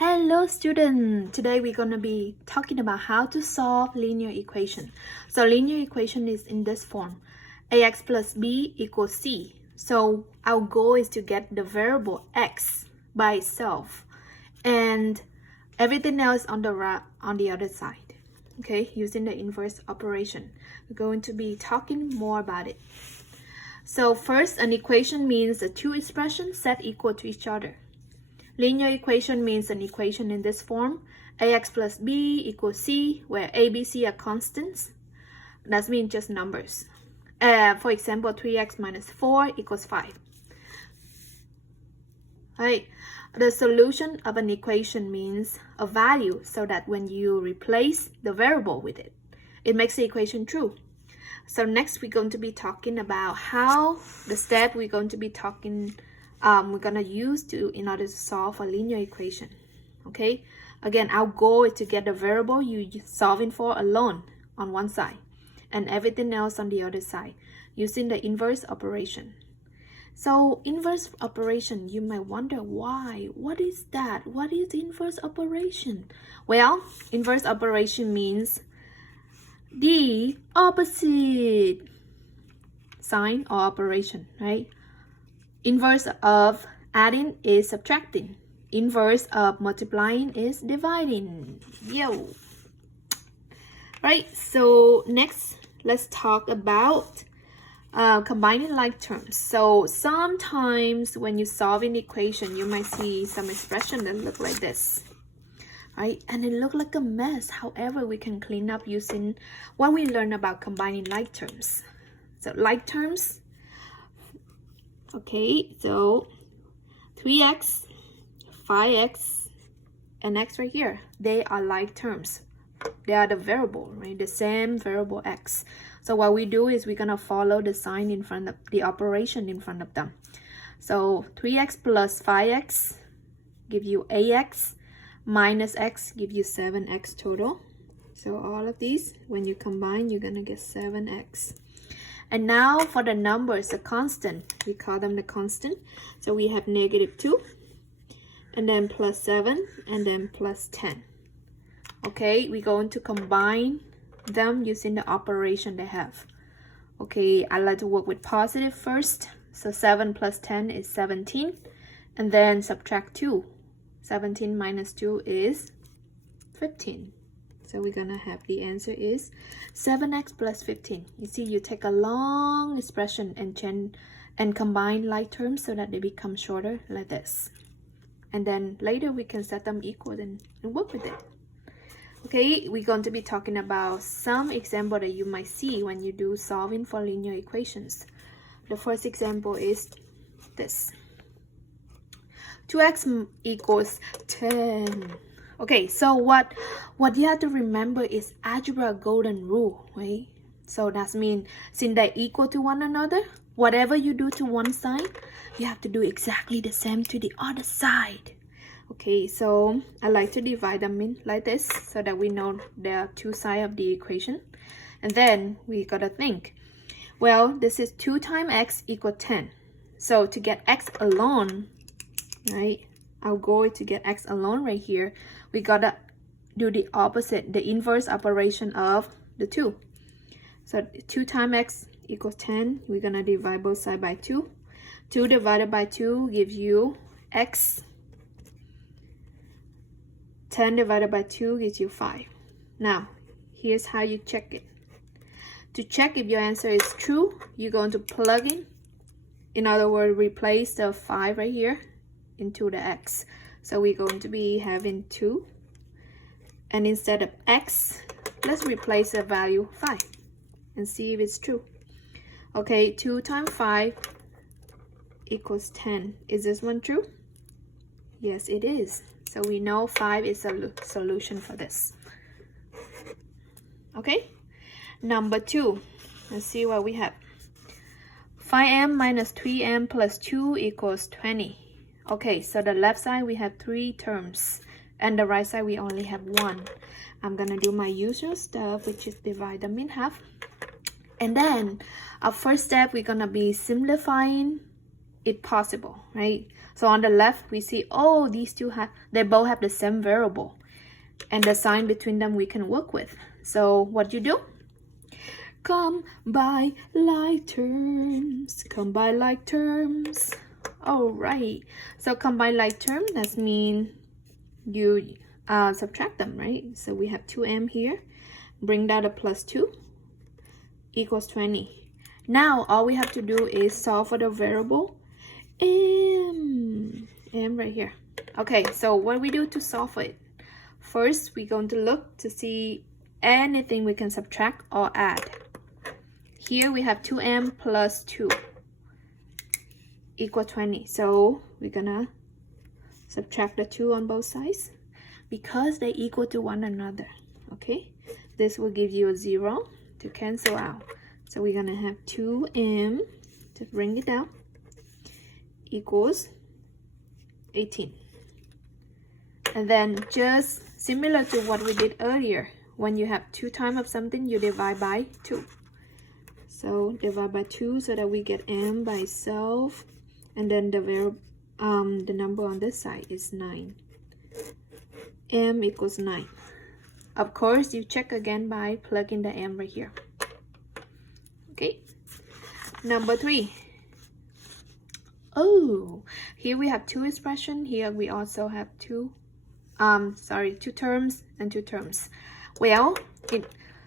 Hello students! Today we're going to be talking about how to solve linear equation. So linear equation is in this form. Ax plus b equals c. So our goal is to get the variable x by itself and everything else on the other side. Okay, using the inverse operation. We're going to be talking more about it. So first, an equation means the two expressions set equal to each other. Linear equation means an equation in this form, ax plus b equals c, where a, b, c are constants. That means just numbers. For example, 3x minus 4 equals 5. Right? The solution of an equation means a value so that when you replace the variable with it, it makes the equation true. So next we're going to be talking about how the step we're going to be talking we're gonna use in order to solve a linear equation. Okay, again, our goal is to get the variable you're solving for alone on one side and everything else on the other side using the inverse operation. So inverse operation, you might wonder why. What is that? What is inverse operation? Well, inverse operation means the opposite sign or operation, right? Inverse of adding is subtracting. Inverse of multiplying is dividing. Yo! Right, so next, let's talk about combining like terms. So sometimes when you solve an equation, you might see some expression that look like this. Right, and it look like a mess. However, we can clean up using what we learned about combining like terms. So like terms, okay, so 3x, 5x, and x right here, they are like terms. They are the variable, right? The same variable x. So what we do is we're going to follow the sign in front of the operation in front of them. So 3x plus 5x give you ax minus x give you 7x total. So all of these, when you combine, you're going to get 7x. And now for the numbers, the constant, we call them the constant. So we have negative 2, and then plus 7, and then plus 10. Okay, we're going to combine them using the operation they have. Okay, I like to work with positive first. So 7 plus 10 is 17. And then subtract 2. 17 minus 2 is 15. So we're gonna have the answer is 7x plus 15. You see, you take a long expression and combine like terms so that they become shorter like this. And then later we can set them equal and work with it. Okay, we're going to be talking about some example that you might see when you do solving for linear equations. The first example is this. 2x equals 10. Okay, so what you have to remember is algebra golden rule, right? So that means since they're equal to one another, whatever you do to one side, you have to do exactly the same to the other side. Okay, so I like to divide them in like this so that we know there are two sides of the equation. And then we gotta think, well, this is 2 times x equal 10. So to get x alone, right? Our goal is to get x alone right here. We gotta do the opposite, the inverse operation of the 2. So 2 times x equals 10. We're gonna divide both sides by 2. 2 divided by 2 gives you x. 10 divided by 2 gives you 5. Now, here's how you check it. To check if your answer is true, you're going to plug in other words, replace the 5 right here into the x. So we're going to be having 2, and instead of x, let's replace the value 5 and see if it's true. Okay, 2 times 5 equals 10. Is this one true? Yes, it is. So we know 5 is a solution for this. Okay, number 2, let's see what we have. 5m minus 3m plus 2 equals 20. Okay, so the left side we have 3 terms and the right side we only have 1. I'm gonna do my usual stuff, which is divide them in half. And then our first step, we're gonna be simplifying it possible, right? So on the left, we see, oh, these two they both have the same variable. And the sign between them we can work with. So what you do? Combine like terms. Combine like terms. All right. So combine like terms, that means you subtract them, right? So we have 2m here. Bring that a plus 2 equals 20. Now all we have to do is solve for the variable m right here. Okay, so what we do to solve for it? First, we're going to look to see anything we can subtract or add. Here we have 2m plus 2 equal 20. So we're gonna subtract the 2 on both sides because they equal to one another. Okay, this will give you a 0 to cancel out. So we're gonna have 2m, to bring it down, equals 18. And then just similar to what we did earlier, when you have 2 times of something, you divide by 2. So divide by 2 so that we get m by itself, and then the number on this side is 9. M equals 9. Of course, you check again by plugging the m right here. Okay. Number 3. Oh, here we have 2 expressions. Here we also have 2 terms and 2 terms. Well,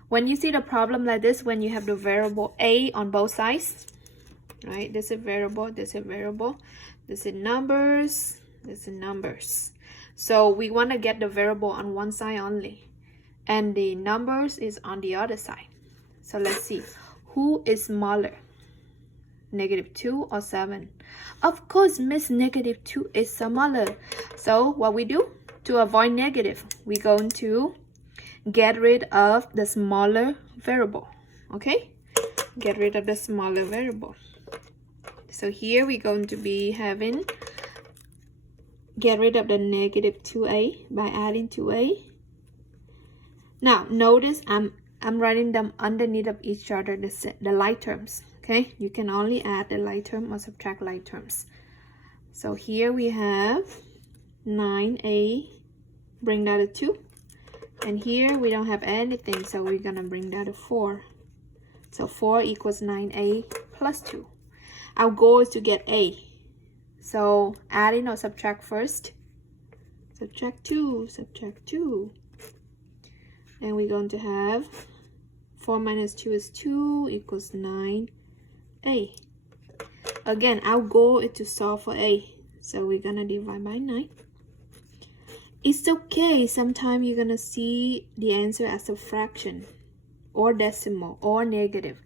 when you see the problem like this, when you have the variable a on both sides, right? This is variable, this is variable, this is numbers, this is numbers. So we want to get the variable on one side only, and the numbers is on the other side. So let's see, who is smaller, -2 or 7? Of course, Miss -2 is smaller. So what we do to avoid negative, we're going to get rid of the smaller variable. Okay, get rid of the smaller variable. So here we're going to be having get rid of the -2a by adding 2a. Now notice I'm writing them underneath of each other, the like terms. Okay, you can only add the like term or subtract like terms. So here we have 9a, bring that to 2. And here we don't have anything, so we're gonna bring that to 4. So 4 equals 9a plus 2. Our goal is to get a. So adding or subtract first. Subtract 2, subtract 2. And we're going to have 4 minus 2 is 2 equals 9a. Again, our goal is to solve for a. So we're gonna divide by 9. It's okay, sometimes you're gonna see the answer as a fraction or decimal or negative.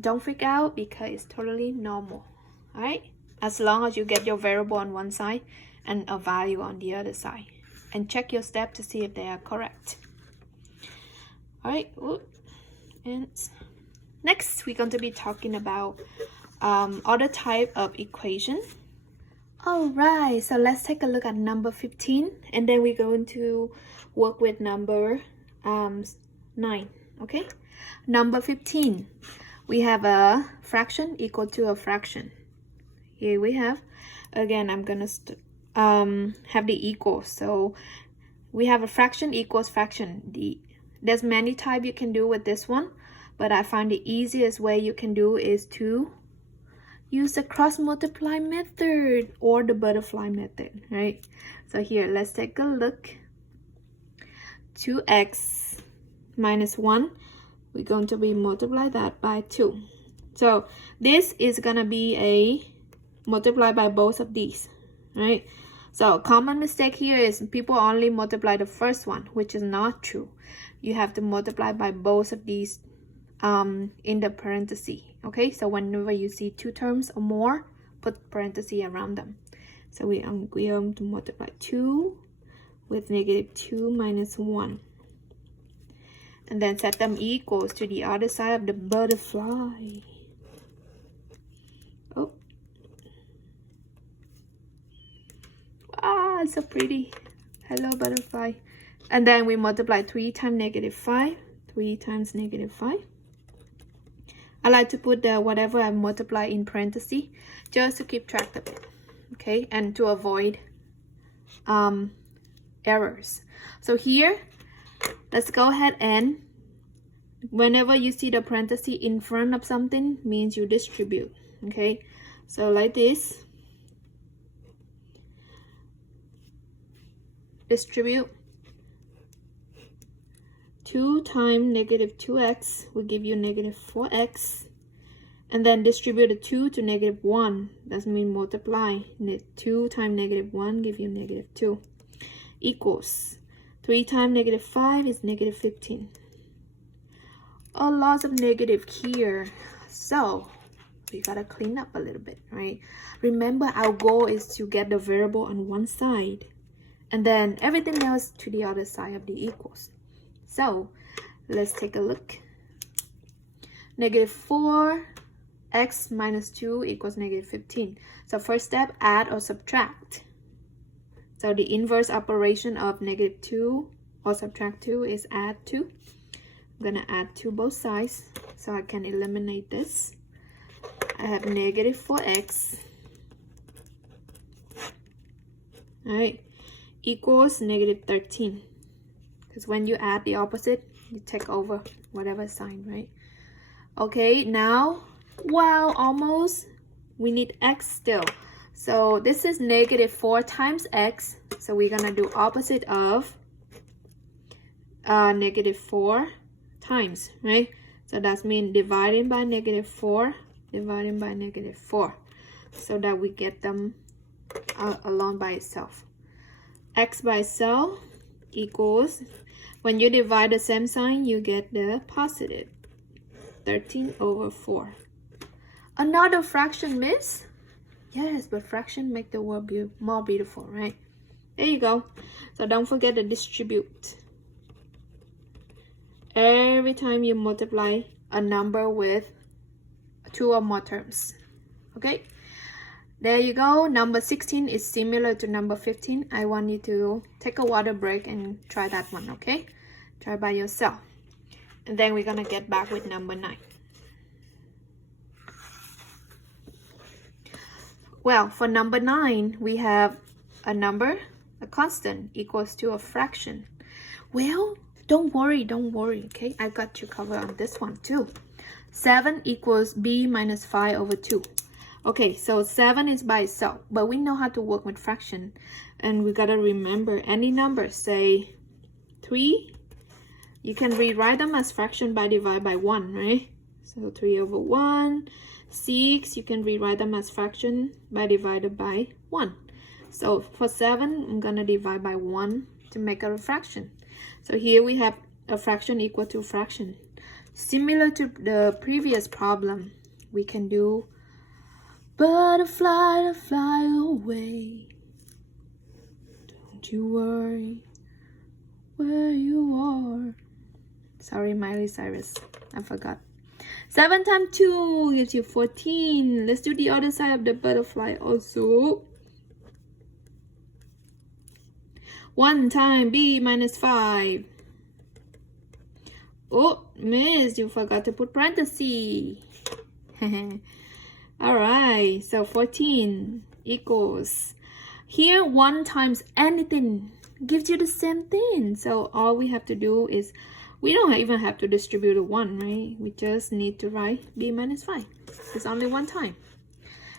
Don't freak out because it's totally normal. Alright? As long as you get your variable on one side and a value on the other side. And check your step to see if they are correct. Alright, and next we're going to be talking about other type of equation. Alright, so let's take a look at number 15, and then we're going to work with number 9. Okay, number 15, we have a fraction equal to a fraction. Here we have, again, I'm gonna have the equal. So we have a fraction equals fraction. There's many types you can do with this one, but I find the easiest way you can do is to use the cross multiply method or the butterfly method, right? So here, let's take a look. 2x minus 1, we're going to be multiply that by 2. So this is gonna be a multiply by both of these, right? So common mistake here is people only multiply the first one, which is not true. You have to multiply by both of these in the parenthesis. Okay, so whenever you see 2 terms or more, put parenthesis around them. So we are going to multiply 2 with -2 minus 1, and then set them equals to the other side of the butterfly. Oh, ah, so pretty. Hello, butterfly. And then we multiply 3 times -5, 3 times -5. I like to put the whatever I multiply in parentheses just to keep track of it, okay, and to avoid errors. So here, let's go ahead and whenever you see the parenthesis in front of something, means you distribute, okay? So like this, distribute 2 times negative 2x will give you negative 4x, and then distribute the 2 to negative 1, that means multiply. 2 times negative 1 give you negative 2, equals 3 times negative 5 is negative 15. A lot of negative here, so we gotta clean up a little bit, right? Remember, our goal is to get the variable on one side and then everything else to the other side of the equals. So let's take a look. Negative 4x minus 2 equals negative 15. So first step, add or subtract. So the inverse operation of negative 2 or subtract 2 is add 2. I'm gonna add to both sides so I can eliminate this. I have negative 4x, all right, equals negative 13. Because when you add the opposite, you take over whatever sign, right? Okay, now, well, almost, we need x still. So this is negative 4 times x. So we're gonna do opposite of negative 4 times, right? So that means dividing by negative 4, dividing by negative 4, so that we get them along by itself. X by itself equals, when you divide the same sign, you get the positive 13 over 4. Another fraction, miss? Yes, but fraction make the world more beautiful, right? There you go. So don't forget to distribute. Every time you multiply a number with 2 or more terms, okay? There you go. Number 16 is similar to number 15. I want you to take a water break and try that one, okay? Try by yourself. And then we're gonna get back with number 9. Well, for number 9, we have a number, a constant, equals to a fraction. Well, don't worry, okay? I got you covered on this one too. 7 equals b minus 5 over 2. Okay, so 7 is by itself, but we know how to work with fraction. And we gotta remember any number, say 3, you can rewrite them as fraction by divide by 1, right? So 3 over 1. 6, you can rewrite them as fraction by divided by 1. So for 7, I'm gonna divide by 1 to make a fraction. So here we have a fraction equal to fraction. Similar to the previous problem, we can do butterfly to fly away. Don't you worry where you are. Sorry, Miley Cyrus, I forgot. 7 times 2 gives you 14. Let's do the other side of the butterfly also. 1 times b minus 5. Oh, miss, you forgot to put parentheses. Alright, so 14 equals. Here, 1 times anything gives you the same thing. So all we have to do is, we don't even have to distribute a 1, right? We just need to write b minus 5. It's only 1 time.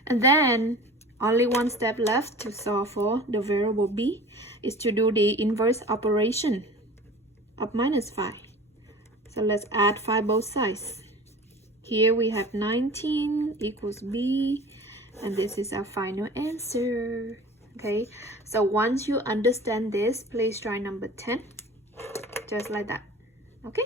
And then, only one step left to solve for the variable b is to do the inverse operation of minus 5. So let's add 5 both sides. Here we have 19 equals b, and this is our final answer. Okay, so once you understand this, please try number 10, just like that. Okay.